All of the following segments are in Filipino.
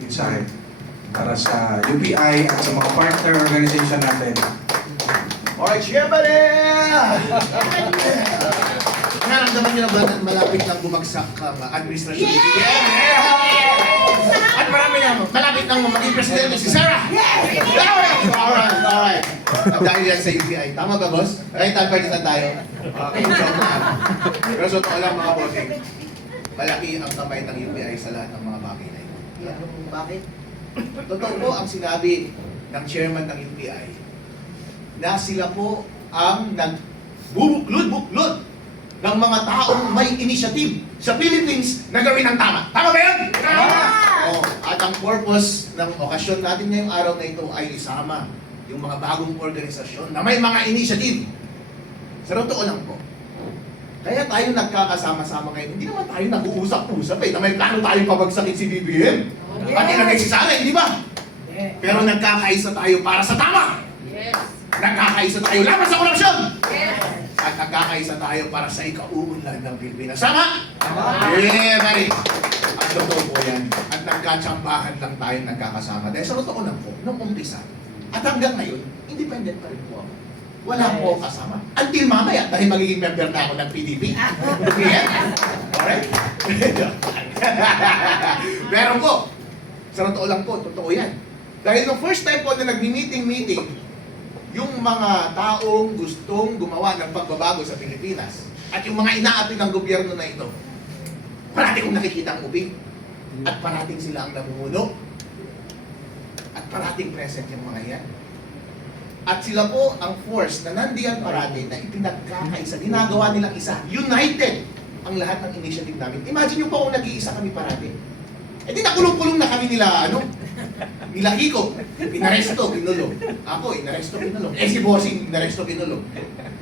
mensahe para sa UPI at sa mga partner organization natin. Alright, syempre! Nararamdaman niyo na ba na malapit lang bumagsak ang administrasyon ni BBM? At marami na, malapit lang maging presidente si Sarah! Alright. At dahil yan sa UPI, tama ba, boss? Right, tayo tayo. Okay, joke lang. Pero sa totoo lang, mga bossing, malaki ang kamay ng UPI sa lahat ng mga bagay na ito. Bakit? Totoo po ang sinabi ng chairman ng UPI na sila po ang nagbubuklod-buklod ng mga taong may initiative sa Philippines na gawin ang tama. Tama ba yun? Tama! Oh, at ang purpose ng okasyon natin ngayong araw na ito ay isama yung mga bagong organisasyon na may mga initiative. Sa totoo lang po. Kaya tayo nagkakasama-sama ngayon. Hindi naman tayo nag-uusap-usap na may plano tayong pabagsakin si BBM. Pati na si Sara, hindi ba? Pero nagkakaisa tayo para sa tama. Nagkakaisa tayo laban sa korupsyon. At nagkakaisa tayo para sa ikauunlad ng Pilipinas. Sama? Yeah, buddy. At totoo po yan. At nagkatsambahan lang tayo nagkakasama. Dahil sa totoo lang po, nung umpisa, at hanggang ngayon, independent pa rin po ako. Wala po ako kasama. Until mamaya, dahil magiging member na ako ng PDP. Yeah? Alright? Pero po, sa totoo lang po, totoo yan. Dahil nung first time po na nagmi-meeting, yung mga taong gustong gumawa ng pagbabago sa Pilipinas at yung mga inaapi ng gobyerno na ito, parati kong nakikita ang ubing at parating sila ang namumuno at parating present yung mga yan. At sila po ang force na nandiyan parati na ipinagkakaisa, ginagawa nilang isa, united ang lahat ng initiative namin. Imagine nyo po kung nag-iisa kami parati. Eh di nakulong-kulong na kami nila, nila Kiko, inaresto, kinulong. Ako, inaresto, kinulong. Eh si Bossing, inaresto, kinulong.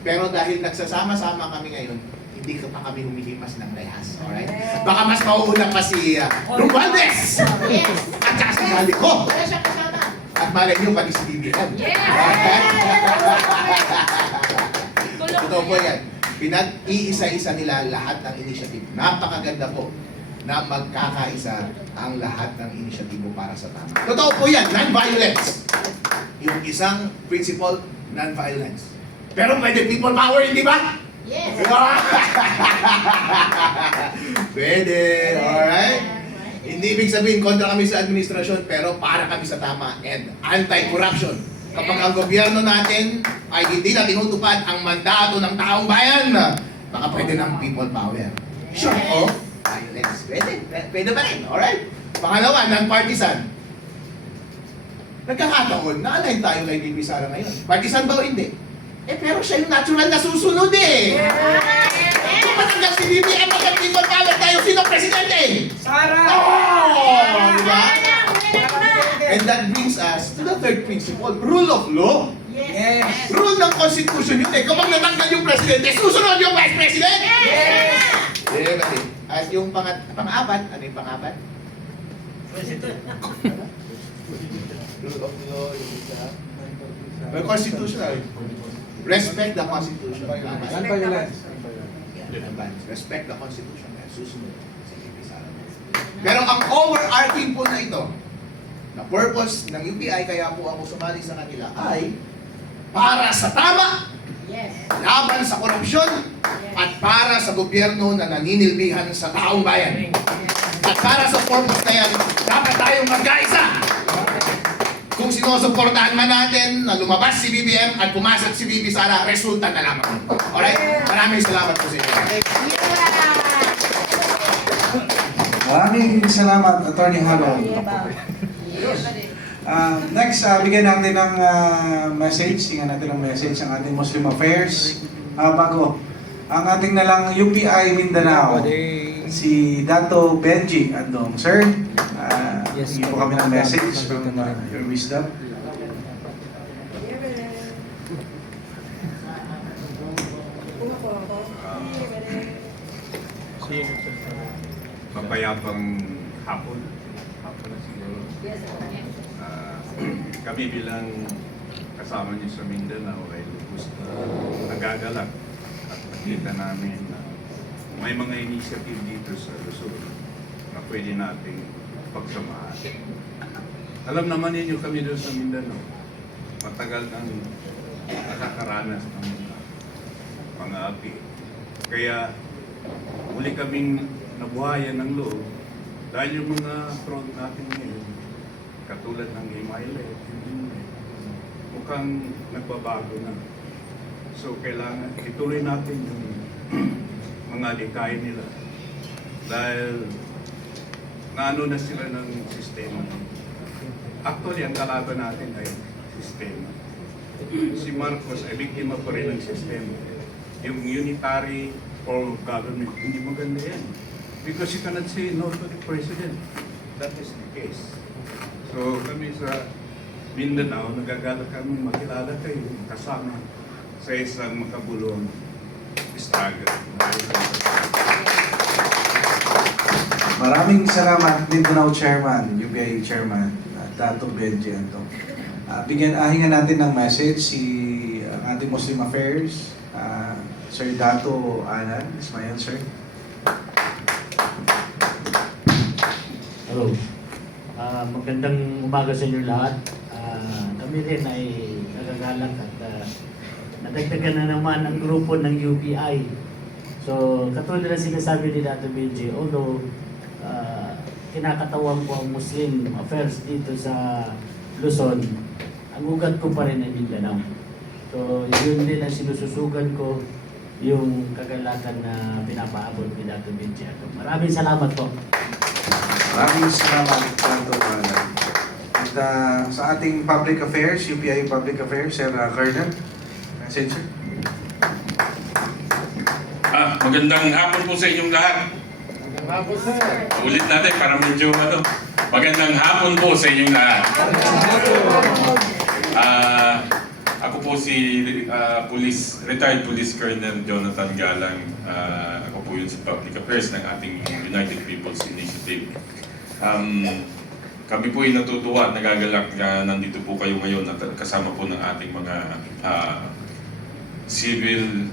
Pero dahil nagsasama-sama kami ngayon, hindi ka pa kami humihimas ng rehas. Alright? Baka mas mauuna pa si Romualdez! At saka si Maliko! At malay niyo pati si BBM. Totoo po yan. Pinag-iisa-isa nila lahat ng initiative. Napakaganda po na magkakaisa ang lahat ng inisyatibo para sa tama. Totoo po yan, non-violence. Yung isang principle, non-violence. Pero pwede people power, hindi ba? Yes! Pwede, alright? Hindi ibig sabihin kontra kami sa administrasyon, pero para kami sa tama and anti-corruption. Kapag ang gobyerno natin ay hindi na tinutupad ang mandato ng taong bayan, baka pwede ng people power. Short of violence. Pwede pa rin, alright? Pangalawa, non-partisan. Nagkakataon, na-align tayo kay Bibi Sara ngayon. Partisan ba o hindi? Eh pero siya yung natural na susunod eh! Kung matanggal si BBM, magka-people power tayo, sino presidente? Sara! Oh! Diba? And that brings us to the third principle, rule of law. Yes! Rule ng Constitution yun eh. Kapag natanggal yung presidente, susunod yung vice president! Yes! Diba? At yung pang-apat, ano yung pang-apat? Rule of law, yung isa. Well, constitutional. Respect the Constitution. Non-violence. Respect the Constitution. Susunod. Pero ang overarching po na ito, na purpose ng UPI, kaya po ako sumali sa kanila, ay para sa tama, laban sa korupsyon, at para sa gobyerno na naninilbihan sa taong bayan. At para sa purpose na yan, dapat tayong magkaisa. Kung sinusuportahan man natin na lumabas si BBM at pumasok si Bibi Sara, resulta na lamang. Alright? Maraming salamat po sa inyo. Maraming salamat, Attorney Halo. Next, bigyan natin ng message. Tingnan natin ng message ang ating Muslim Affairs. Bago, ang ating nalang UPI Mindanao, si Dato Benji Andong. Sir, hindi po kami ng message from your wisdom. Mapayapang hapon. Hapon na siguro. Kami bilang kasama niyo sa Mindanao ay lubos na nagagalak at nakita namin na may mga initiative dito sa Luzon na pwede nating pagsamahan. Alam naman ninyo kami doon sa Mindanao, matagal nang nakakaranas ng mga api. Kaya muli kaming nabuhayan ng loob dahil yung mga front natin ngayon, katulad ng Imayle, mukhang nagbabago na. So kailangan ituloy natin yung mga likay nila dahil naano na sila ng sistema. Actually, ang kalaban natin ay sistema. Si Marcos ay biktima pa rin ng sistema. Yung unitary form of government, hindi maganda yan. Because you cannot say no to the president. That is the case. So kami sa Mindanao, nagagala kami makilala kayo kasama sa isang makabulong istaga. Maraming salamat, Mindanao Chairman, UPI Chairman, Dato Benji Anto. Hingan natin ng message si ating Muslim Affairs, Sir Dato Alan Ismail, sir. Hello. Magandang umaga sa inyo lahat. Kami rin ay nagagalak at nadagdagan na naman ang grupo ng UPI. So, katulad na sinasabi ni Dato Benji, although kinakatawan ko ang Muslim Affairs dito sa Luzon, ang ugat ko pa rin ay Mindanao. So, yun din ang sinususugan ko, yung kagalakan na pinapaabot ni Dato Benji. Maraming salamat po. Maraming salamat, Dato Alan. At sa ating Public Affairs, UPI Public Affairs, Sir Colonel, message, sir. Magandang hapon po sa inyong lahat. Ulit natin para medyo Magandang hapon po sa inyong lahat. Ako po si retired Police Colonel Jonathan Galang. Ako po yun sa Public Affairs ng ating United People's Initiative. Kami po ay natutuwa at nagagalak na nandito po kayo ngayon at kasama po ng ating mga civil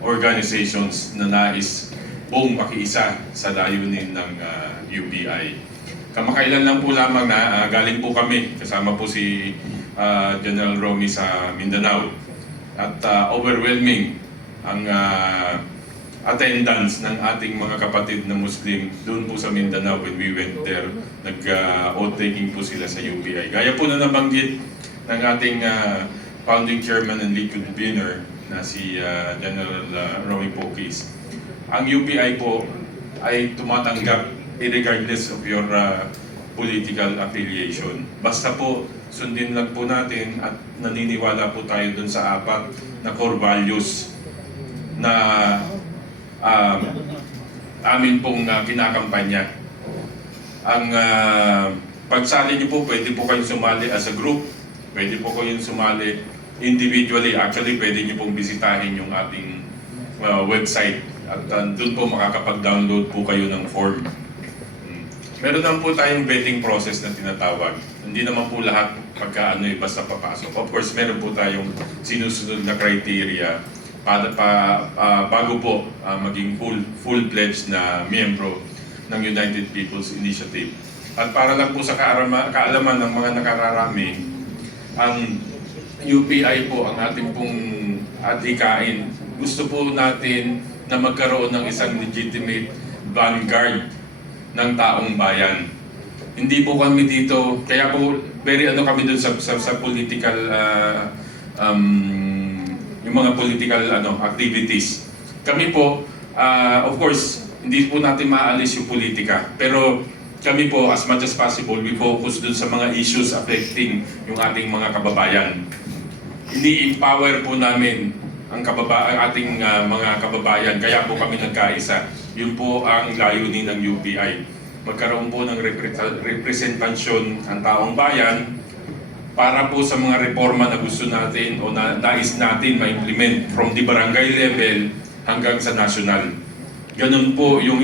organizations na nais buong makiisa sa layunin ng UPI. Kamakailan lang po lamang na galing po kami, kasama po si General Romy sa Mindanao. At overwhelming ang attendance ng ating mga kapatid na Muslim doon po sa Mindanao when we went there. Nag-oath-taking po sila sa UPI. Gaya po na nabanggit ng ating founding chairman and lead convener na si General Romy Pokis. Ang UPI po ay tumatanggap regardless of your political affiliation. Basta po sundin lang po natin at naniniwala po tayo dun sa apat na core values na amin pong kinakampanya. Ang pagsali niyo po, pwede po kayong sumali as a group, pwede po kayong sumali individually. Actually, pwede niyo pong bisitahin yung ating website at doon po makakapag-download po kayo ng form. Meron naman po tayong vetting process na tinatawag. Hindi naman po lahat pagka basta papasok. Of course, meron po tayong sinusunod na criteria bago po maging full-fledged na miyembro ng United People's Initiative. At para lang po sa kaalaman ng mga nakararami, ang UPI po ang ating pong adhikain. Gusto po natin na magkaroon ng isang legitimate vanguard ng taong bayan. Hindi po kami dito, kaya po very kami dun sa political yung mga political activities. Kami po of course hindi po natin maalis yung politika, pero kami po as much as possible we focus dun sa mga issues affecting yung ating mga kababayan. Ini-empower po namin ang ating mga kababayan, kaya po kami nagkaisa. Yun po ang layunin ng UPI. Magkaroon po ng representasyon ang taong bayan para po sa mga reforma na gusto natin o nais natin ma-implement from the barangay level hanggang sa national. Ganun po yung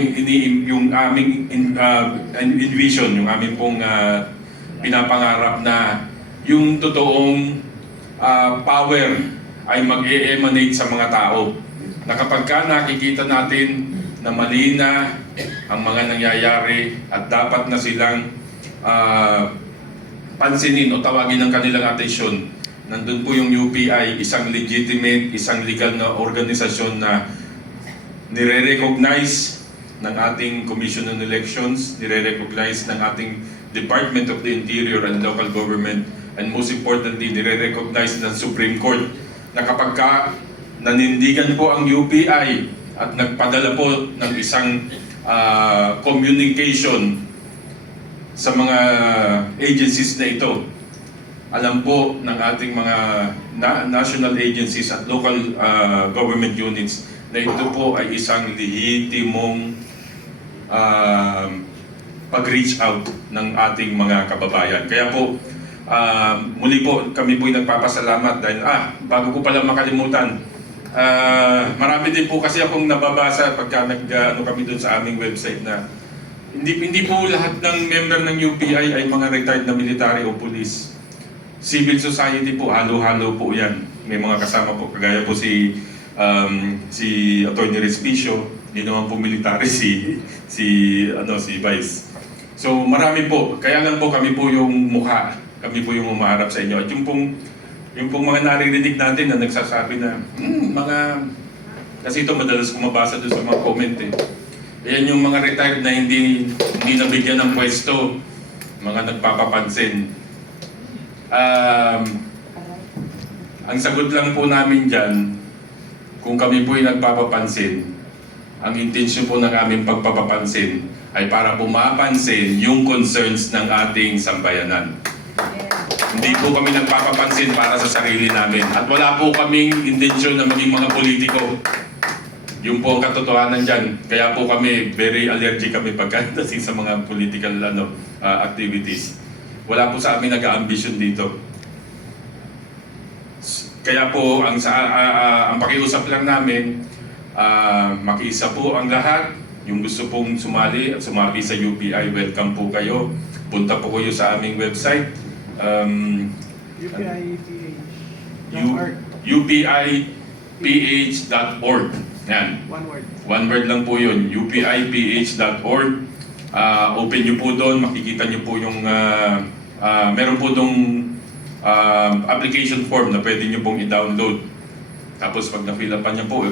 aming envision, yung aming pong pinapangarap na yung totoong power ay mag-e-emanate sa mga tao. Na kapag nakikita natin na mali na ang mga nangyayari at dapat na silang pansinin o tawagin ng kanilang atensyon. Nandun po yung UPI, isang legitimate, isang legal na organisasyon na nire-recognize ng ating Commission on Elections, nire-recognize ng ating Department of the Interior and Local Government, and most importantly, nire-recognize ng Supreme Court na kapag ka nanindigan po ang UPI at nagpadala po ng isang communication sa mga agencies na ito, alam po ng ating mga national agencies at local government units na ito po ay isang lehitimong pag-reach out ng ating mga kababayan. Kaya po, muli po kami po nagpapasalamat dahil bago ko pala makalimutan, marami din po kasi akong nababasa pagka kami dun sa aming website na hindi po lahat ng member ng UPI ay mga retired na military o police. Civil society po, halo-halo po yan. May mga kasama po, kagaya po si Attorney Respicio, hindi naman po military si Vice. So marami po, kaya lang po kami po yung mukha, kami po yung umaharap sa inyo. At yung pong mga naririnig natin na nagsasabi na, kasi ito madalas ko mabasa doon sa mga comment eh. Ayan yung mga retired na hindi nabigyan ng pwesto, mga nagpapapansin. Ang sagot lang po namin dyan, kung kami po ay nagpapapansin, ang intensyon po ng aming pagpapapansin ay para pumapansin yung concerns ng ating sambayanan. Hindi po kami nagpapapansin para sa sarili namin. At wala po kaming intensyon na maging mga politiko. Yung po ang katotohanan dyan. Kaya po kami, very allergic kami pagkadating sa mga political activities. Wala po sa amin nag-a-ambition dito. Kaya po, ang pakiusap lang namin, makiisa po ang lahat. Yung gusto pong sumali at sumapi sa UPI, welcome po kayo. Punta po kayo sa aming website. UPIPH.org. Yan. One word lang po yun. UPIPH.org. Open nyo po doon, makikita nyo po yung meron po doong application form na pwede nyo pong i-download. Tapos pag na-fill up nyo po,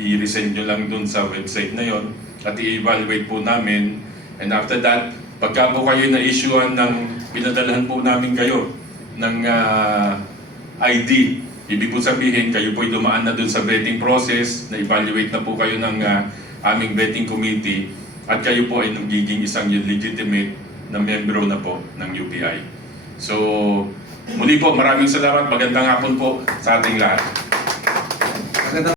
i-resend nyo lang doon sa website na yon at i-evaluate po namin. And after that, pagka po kayo na-issuean pinadalahan po namin kayo ng ID. Ibig po sabihin, kayo po ay dumaan na doon sa vetting process, na-evaluate na po kayo ng aming vetting committee, at kayo po ay nagiging isang legitimate na membro na po ng UPI. So, muli po, maraming salamat. Magandang hapon po sa ating lahat.